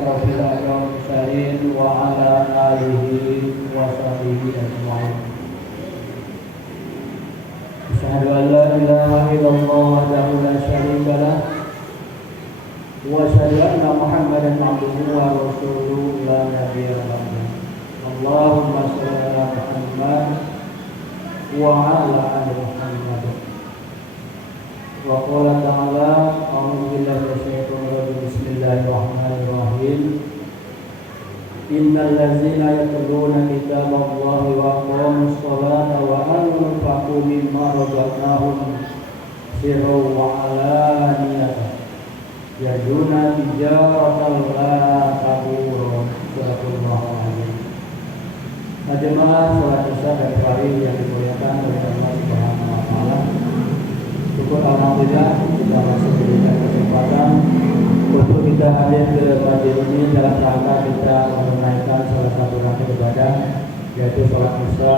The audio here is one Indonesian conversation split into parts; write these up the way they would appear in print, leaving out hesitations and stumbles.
asrofil mursalin wa ala alihi wa sahbihi ajma'in. Asyhadu an la ilaha illallah wahdahu la syarika lah wa asyhadu anna Muhammadan abduhu wa rasuluhu la nabiyya ba'dahu. Allahumma shalli ala Muhammad wa ala ali Muhammad. Wa qala ta'ala a'udzu billahi minasyaitonir rajim. Bismillahirrahmanirrahim. Innal ladzina yatluna kitaballahi wa aqamus sholata wa anfaqu mimma razaqnahum sirran wa alaniyatan yarjuna tijaratan la tabur. Surah Al-Azim. Jemaah salat Isya dan tarawih yang dimuliakan oleh Allah Subhanahu wa taala. Syukur alhamdulillah kita masih diberikan kesempatan untuk kita hadir ke masjid ini dalam rangka kita menunaikan salah satu rangkaian ibadah, yaitu salat Isya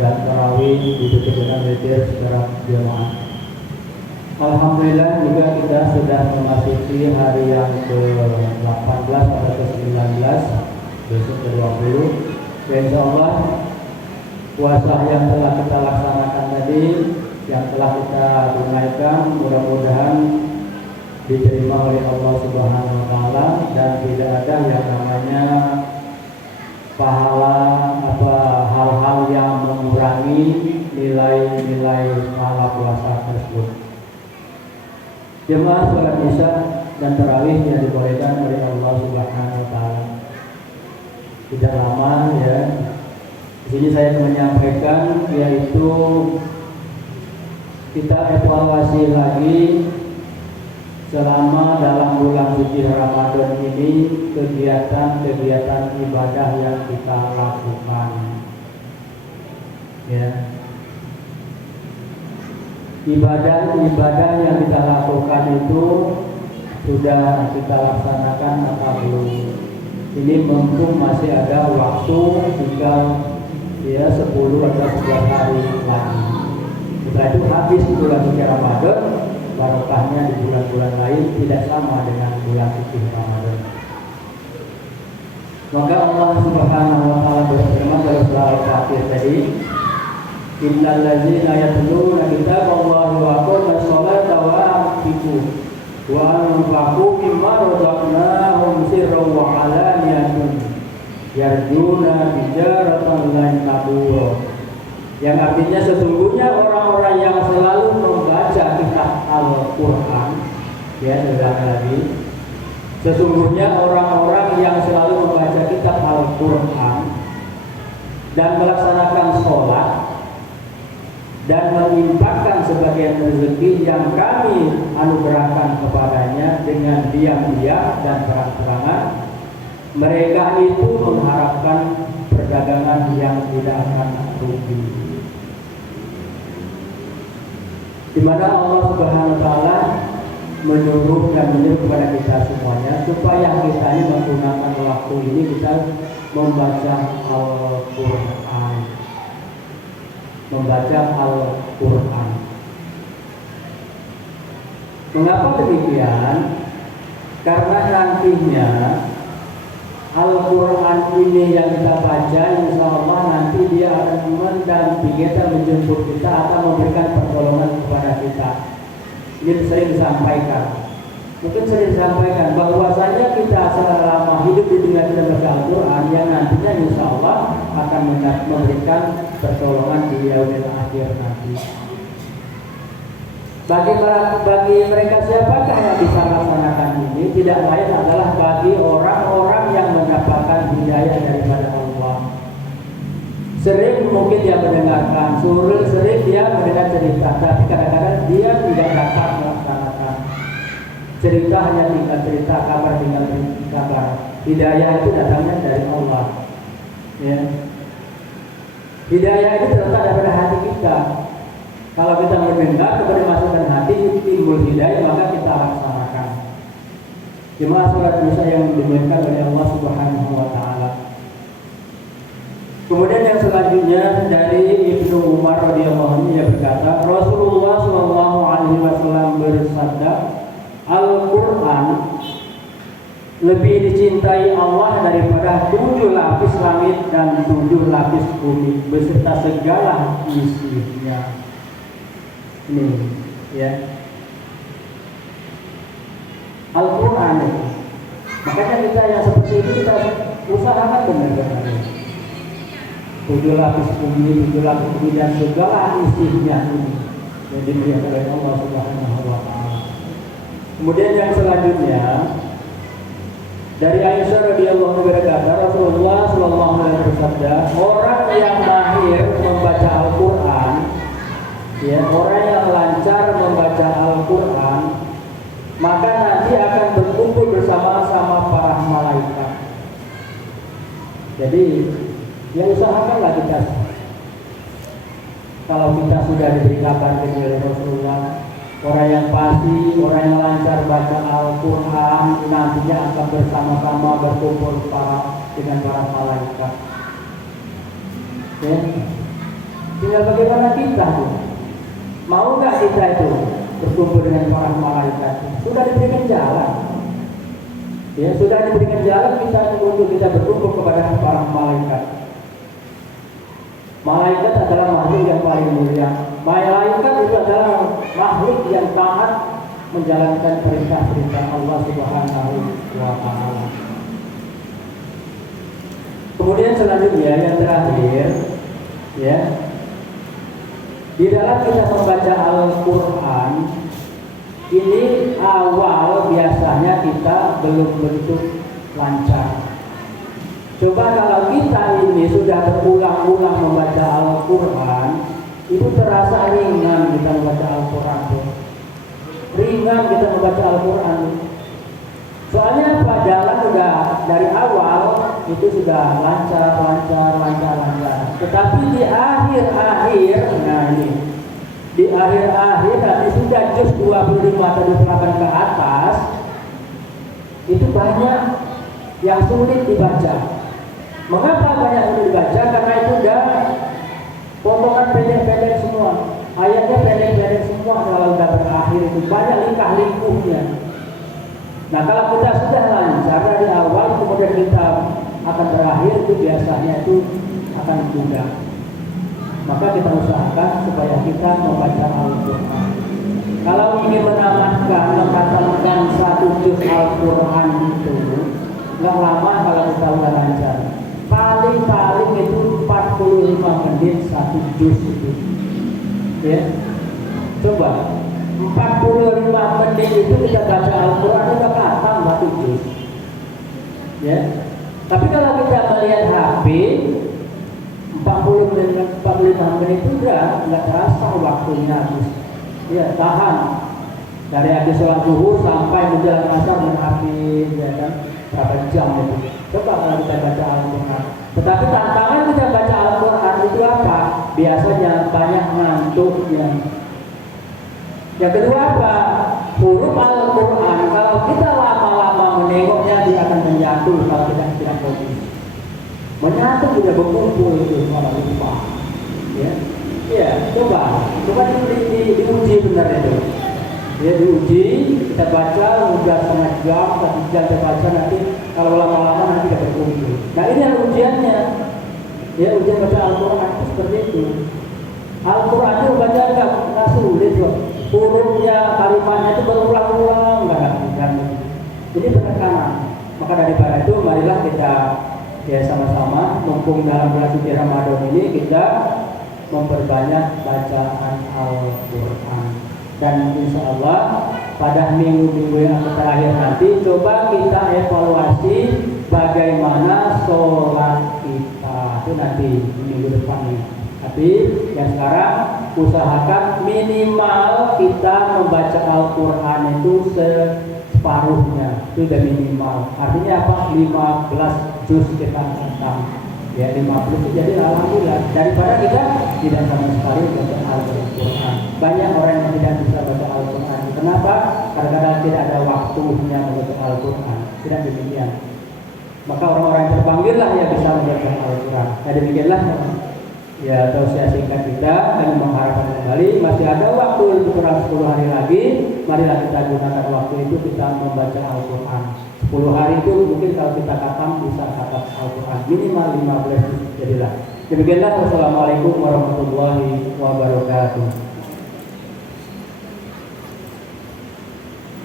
dan tarawih ditutup dengan witir secara jamaah. Alhamdulillah juga kita sudah memasuki hari yang ke-18 atau ke-19, besok ke-20. Insyaallah puasa yang telah kita laksanakan tadi, yang telah kita tunaikan, mudah-mudahan diterima oleh Allah Subhanahu wa taala dan tidak ada yang namanya pahala hal-hal yang mengurangi nilai-nilai pahala puasa tersebut. Jemaah salat Isya dan tarawih yang dibolehkan oleh Allah Subhanahu wa taala. Tidak lama ya. Di sini saya akan menyampaikan yaitu kita evaluasi lagi selama dalam bulan suci Ramadan ini kegiatan-kegiatan ibadah yang kita lakukan. Ya. Ibadah-ibadah yang kita lakukan itu sudah kita laksanakan atau belum? Ini mumpung masih ada waktu tinggal 10 atau 11 hari lagi. Setelah itu habis bulan suci Ramadan, barokahnya di bulan-bulan lain tidak sama dengan bulan suci Ramadan. Maka Allah Subhanahu wa taala berfirman dalam surah Al-Fatih tadi, innal ladzina yatluna kitaballahi wa aqamus sholata wa anfaqu wa anfaqu mimma razaqnahum sirran wa alaniyatan yarjuna tijaratan lan tabur. Yang artinya sesungguhnya orang-orang yang selalu membaca kitab Al-Quran, ya sekali lagi, sesungguhnya orang-orang yang selalu membaca kitab Al-Quran dan melaksanakan sholat dan menginfakkan sebagian rezeki yang kami anugerahkan kepadanya dengan diam-diam dan terang-terangan, mereka itu mengharapkan perdagangan yang tidak akan rugi. Di mana Allah Subhanahu wa taala menyuruh dan menyuruh kepada kita semuanya supaya kita ini menggunakan waktu ini kita membaca Al-Quran. Membaca Al-Quran. Mengapa demikian? Karena nantinya Al-Quran ini yang kita baca, insya Allah nanti dia akan mendampingi kita, menjemput kita, atau memberikan pertolongan kepada kita. Ini sering disampaikan. Mungkin sering disampaikan bahwasanya kita selama hidup di dunia kita baca Al-Quran, yang nantinya insya Allah akan memberikan pertolongan di yaumil akhir nanti. Bagi mereka siapakah yang bisa melaksanakan ini? Tidak lain adalah bagi orang-orang yang mendapatkan hidayah daripada Allah. Sering mungkin dia mendengarkan surah, sering dia mendengar cerita, tapi kadang-kadang dia tidak dapat melaksanakan. Cerita hanya tinggal cerita, kabar tinggal kabar. Hidayah itu datangnya dari Allah. Ya. Hidayah itu terletak daripada hati kita. Kalau kita mendengar kepada masukan hati timbul hidayah, maka kita laksanakan. Jemaah salat Isya yang dimuliakan oleh Allah Subhanahu wa taala. Kemudian yang selanjutnya dari Ibnu Umar radhiyallahu anhu, dia berkata, Rasulullah sallallahu alaihi wasallam bersabda, Al-Qur'an lebih dicintai Allah daripada 7 lapis langit dan 7 lapis bumi beserta segala isinya. Ini ya Al-Quran. Makanya kita yang seperti ini kita usahakan benar-benar 7 lapis bumi, 7 lapis bumi dan segala isinya ini yang diberikan oleh Allah Subhanahu wa Ta'ala. Kemudian yang selanjutnya dari Aisyah radhiyallahu anha berkata, Rasulullah sallallahu alaihi wasallam bersabda, orang yang mahir membaca Al-Qur'an, ya, orang yang lancar membaca Al-Qur'an, maka nanti akan berkumpul bersama-sama para malaikat. Jadi, ya usahakanlah kita. Kalau kita sudah diberi kabar dari Rasulullah, orang yang pasti, orang yang lancar baca Al-Quran nantinya akan bersama-sama berkumpul dengan para malaikat. Ya. Tinggal bagaimana kita tuh? Mau nggak kita itu berkumpul dengan para malaikat? Sudah diberikan jalan. Ya, sudah diberikan jalan kita untuk kita berkumpul kepada para malaikat. Malaikat adalah makhluk yang paling mulia. Malaikat itu adalah makhluk yang taat menjalankan perintah-perintah Allah Subhanahu wa Ta'ala. Kemudian selanjutnya yang terakhir, ya, di dalam kita membaca Al-Quran ini awal biasanya kita belum bentuk lancar. Coba kalau kita ini sudah berulang-ulang membaca Al-Quran, itu terasa ringan kita membaca Al-Quran. Ringan kita membaca Al-Quran. Soalnya apa? Jalan sudah dari awal itu sudah lancar. Tetapi di akhir-akhir, nah ini, di akhir-akhir nanti sudah juz 25 atau 28 ke atas, itu banyak yang sulit dibaca. Mengapa banyak yang dibaca? Karena itu udah potongan pendek-pendek semua, ayatnya pendek-pendek semua. Kalau sudah berakhir itu banyak lingkah-lingkuhnya. Nah kalau kita sudah lancar dari awal, kemudian kita akan berakhir, itu biasanya itu akan mudah. Maka kita usahakan supaya kita membaca Al-Quran. Kalau ingin menambahkan, mengatakan 1 juz Al-Quran itu nggak lama kalau kita udah lancar. Paling itu 45 menit 1 juz itu. Ya. Coba 45 menit itu kita baca Al-Quran udah khatam 1 juz. Ya. Tapi kalau kita melihat HP 45 menit itu nggak terasa waktunya habis. Ya, tahan dari habis sholat zuhur sampai menjelang asar menghafid, ya kan, berapa jam itu. Coba kalau kita baca Al-Quran. Tetapi tantangan kita baca Al-Quran itu apa? Biasanya banyak ngantuknya. Yang kedua apa? Huruf Al-Quran kalau kita lama-lama menengoknya dia akan menyatu kalau kita tidak fokus. Menyatu tidak berkumpul itu malah lupa. Ya, ya, coba diuji benar itu. Ya diuji, kita baca udah setengah jam, 1 jam kita baca, nanti kalau lama-lama nanti tidak berkumpul. Nah ini yang ujiannya. Ya ujian baca Al-Quran itu seperti itu. Al-Quran itu baca nggak sulit kok. Hurufnya, kalimatnya itu berulang-ulang, nggak kan. Jadi penekanan. Maka daripada itu marilah kita ya sama-sama mumpung dalam bulan suci Ramadan ini kita memperbanyak bacaan Al-Quran. Dan insya Allah pada minggu-minggu yang terakhir nanti coba kita evaluasi bagaimana sholat kita itu nanti minggu depan ini. Tapi yang sekarang usahakan minimal kita membaca Al-Quran itu separuhnya, itu udah minimal. Artinya apa? 15 juz kita khatam. Ya 50 jadi alhamdulillah daripada kita tidak sama sekali baca Al-Quran. Banyak orang yang tidak bisa baca Al-Quran. Kenapa? Karena tidak ada waktunya membaca Al-Quran. Tidak demikian. Maka orang-orang yang terpanggil lah yang bisa membaca Al-Quran. Nah demikianlah Ya, tausiah singkat kita kami mengharapkan kembali masih ada waktu lebih kurang 10 hari lagi. Marilah kita gunakan waktu itu kita membaca Al-Quran. 10 hari itu mungkin kalau kita khatam bisa khatam Al-Quran minimal 15 juz jadilah. Demikianlah, wassalamualaikum warahmatullahi wabarakatuh.